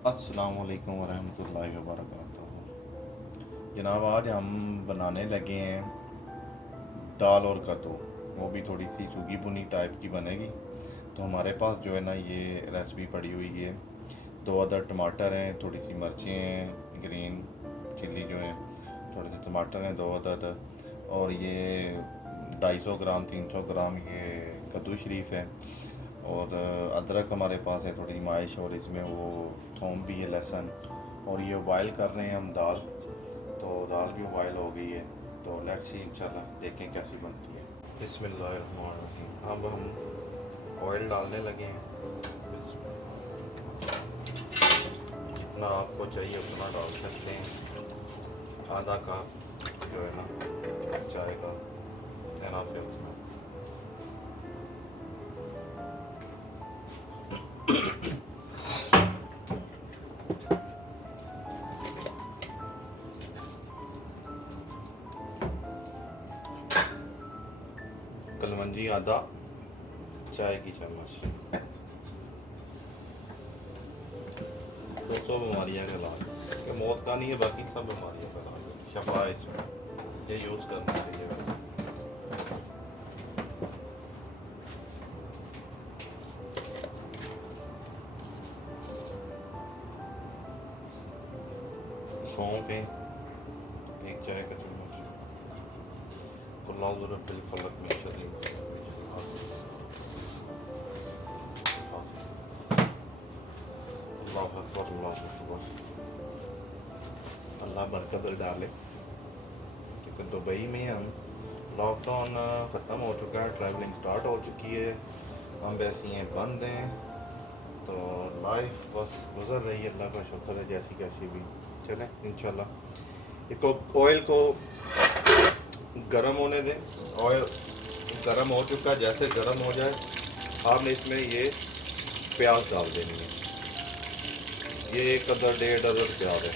अस्सलामुअलैकुम वरहमतुल्लाहि वबरकातुहू। जनाब, आज हम बनाने लगे हैं दाल और कद्दू। वो भी थोड़ी सी सूगी बुनी टाइप की बनेगी। तो हमारे पास जो है ना, ये रेसिपी पड़ी हुई है। 2 अदर टमाटर हैं, थोड़ी सी मिर्चें हैं, ग्रीन चिल्ली जो है, थोड़े से टमाटर हैं 2 अदद, और ये 250 ग्राम 300 ग्राम ये कद्दू शरीफ है, और अदरक हमारे पास है, थोड़ी माइश, और इसमें वो थोम भी है, लहसुन। और ये बॉयल कर रहे हैं हम दाल। तो दाल भी बॉयल हो गई है। तो लेट्स सी, इंशाल्लाह देखें कैसी बनती है। बिस्मिल्लाहिर्रहमानिर्रहीम। अब हम ऑयल डालने लगे हैं। जितना आपको चाहिए उतना डाल सकते हैं। आधा कप जो है ना चाय का एनाफ है उसमें। कलमंजी आधा चाय की चम्मच। 200 बीमारियाँ का इलाज कि मौत का नहीं है, बाकी सब बीमारियों का इलाज है। शफा इसमें ये यूज़ करना चाहिए वैसे। सौंफ है 1 चाय का चम्मच। कुल्ला फिल फलक में शरीर। अल्लाह बरकत डाले, क्योंकि दुबई में हम लॉकडाउन ख़त्म हो चुका है, ट्रैवलिंग स्टार्ट हो चुकी है, हम वैसे हैं बंद हैं। तो लाइफ बस गुजर रही है, अल्लाह का शुक्र है, जैसी कैसी भी चलें इंशाल्लाह। इसको ऑयल को गर्म होने दें। ऑयल गर्म हो चुका है, जैसे गर्म हो जाए आपने इसमें ये प्याज डाल देनी है। ये 1 अदर 1.5 अदर प्याज है।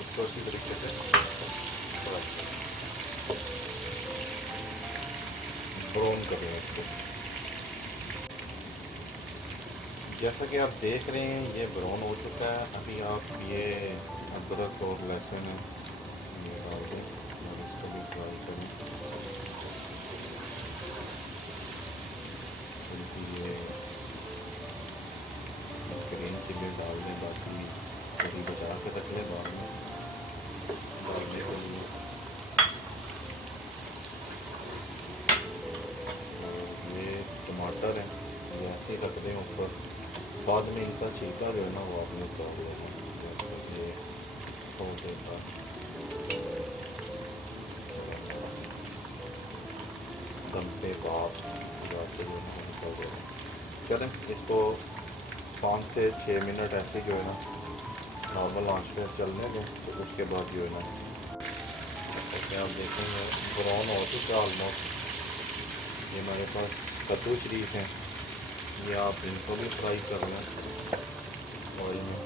इसको अच्छी तरीके से ब्राउन करें इसको। जैसा कि आप देख रहे हैं ये ब्राउन हो चुका है। अभी आप ये अदरक और लहसुन ये डाल दें और इसको भी फ्राई करें। ये ग्रीन चिल्ली डाल दें, बाकी कभी बचा के रख लें बाद में डालने के लिए। ये टमाटर हैं, ये ऐसे ही रख दें ऊपर, बाद में इनका छिलका जो है ना वो आपने उतार लेना। ये छोड़ देगा दम पे बाप जाके जो है निकल देना। चलें इसको 5 से 6 मिनट ऐसे जो है ना नॉर्मल आंच पे चलने दें। तो उसके बाद जो है ना, जैसे आप देखेंगे ब्राउन हो चुका ऑलमोस्ट। ये हमारे पास कद्दू शरीफ हैं, ये आप इनको भी फ्राई कर लें ऑयल में।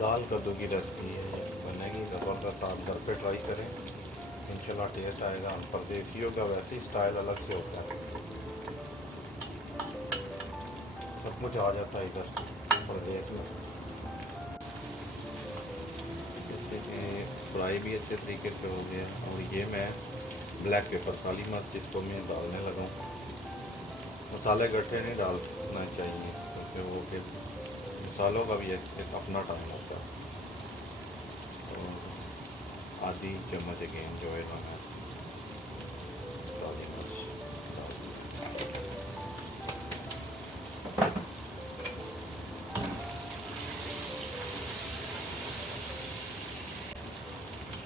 दाल कद्दू की रेसिपी है, बनेगी ज़बरदस्त। आप घर पे ट्राई करें, इंशाल्लाह टेस्ट आएगा। परदेसियों का वैसे ही स्टाइल अलग से होता है, सब कुछ आ जाता है इधर परदेश में। जैसे कि फ्राई भी अच्छे तरीके से हो गया। और ये मैं ब्लैक पेपर काली मिर्च जिसको मैं डालने लगा। मसाले इकट्ठे नहीं डालना चाहिए, क्योंकि वो फिर मसालों का भी एक अपना टाइम होता है। और आधी चम्मच अगेन जो है ना काली मिर्च डाल दी।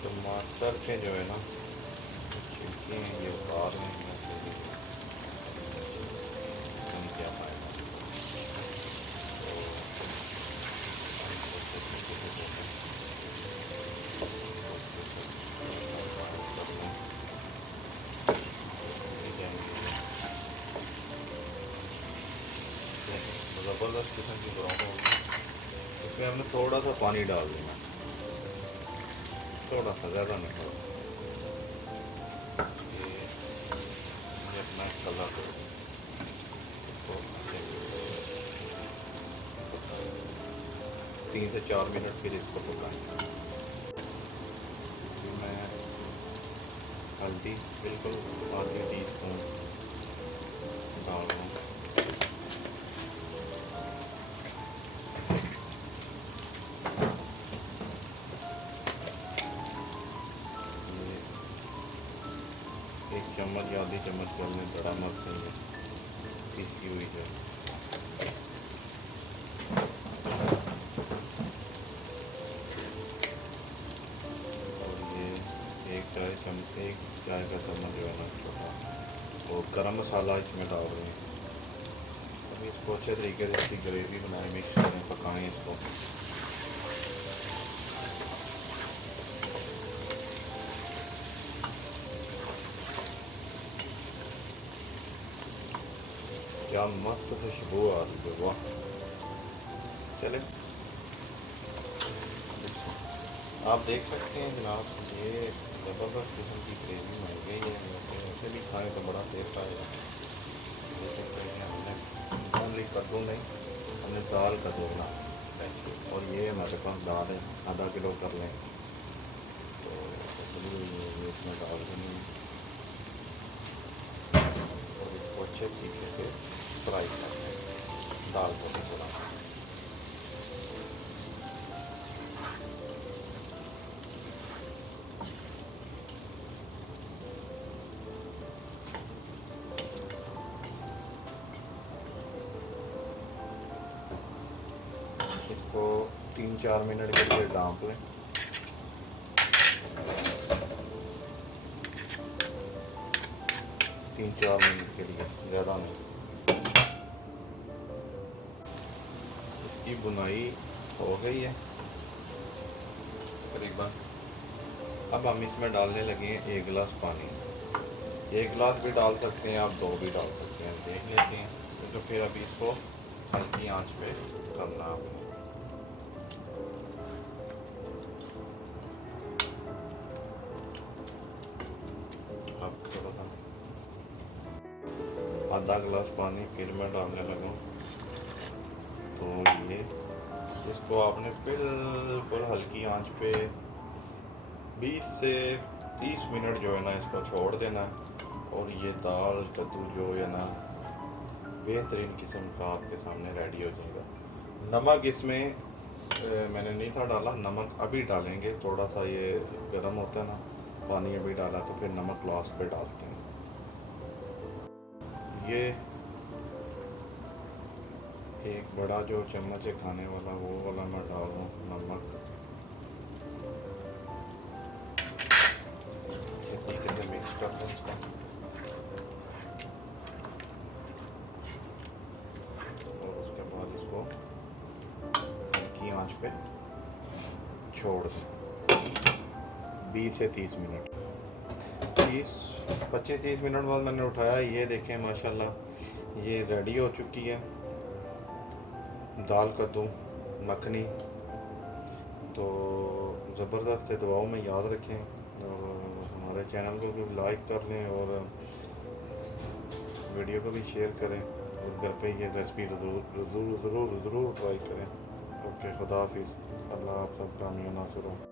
टमाटर के जो है ना छिलके हैं ये उतार लें, क्या फायदा। ज़बरदस्त किस्म की ब्राउन इसमें हमने थोड़ा सा पानी डाल देना, थोड़ा सा, ज़्यादा नहीं, थोड़ा। ये अपना कलर तो 3 से 4 मिनट फिर इसको पकाएंगे। मैं हल्दी बिल्कुल आधी टीस्पून डाल रहा हूँ। एक चम्मच या आधी चम्मच के हमने बड़ा मिर्च है इसकी हुई है। और ये एक चाय का चम्मच जो है ना छोटा, और गरम मसाला इसमें डाल रहे हैं। अभी इसको अच्छे तरीके से इसकी ग्रेवी बनाए, मिक्स करें, पकाएं इसको। क्या मस्त खुशबू आ रही है, वाह। चले, आप देख सकते हैं जनाब, ये ज़बरदस्त किस्म की ग्रेवी बन गई है। वैसे भी खाएँ तो बड़ा टेस्ट आएगा। देख सकते हैं हमने ओनली कद्दू नहीं, हमने दाल कद्दू बना। और ये हमारे पास दाल है, आधा किलो कर लें तो ये इसमें डाल देंगे और इसको अच्छे तरीके से फ्राई करते हैं दाल को थोड़ा। इसको 3-4 मिनट के लिए ढाँप लें। 3-4 मिनट के लिए, ज़्यादा नहीं। इसकी बुनाई हो गई है करीबन। अब हम इसमें डालने लगे हैं 1 गिलास पानी। 1 गिलास भी डाल सकते हैं आप, 2 भी डाल सकते हैं, देख लेते हैं। तो फिर अभी इसको हल्की आंच पे करना आपने। अब थोड़ा सा आधा गिलास पानी फिर मैं डालने लगा। तो ये इसको आपने बिल्कुल हल्की आंच पे 20 से 30 मिनट जो है ना इसको छोड़ देना है। और ये दाल कद्दू जो है ना बेहतरीन किस्म का आपके सामने रेडी हो जाएगा। नमक इसमें मैंने नहीं था डाला, नमक अभी डालेंगे। थोड़ा सा ये गर्म होता है ना, पानी अभी डाला तो फिर नमक लास्ट पे डालते हैं। ये एक बड़ा जो चम्मच है खाने वाला, वो वाला मैं डाल रहा हूँ नमक। ठीक है, मिक्स कर दें इसको। और उसके बाद इसको हल्की आंच पे छोड़ दें 20 से 30 मिनट। 25-30 मिनट बाद मैंने उठाया, ये देखें माशाल्लाह ये रेडी हो चुकी है दाल कद्दू मखनी। तो ज़बरदस्त है, दुआओं में याद रखें और हमारे चैनल को भी लाइक कर लें और वीडियो को भी शेयर करें और घर पे ये रेसिपी ज़रूर ट्राई करें। ओके, खुदा हाफिज़। अल्लाह आप सबका मियां नासिर हो।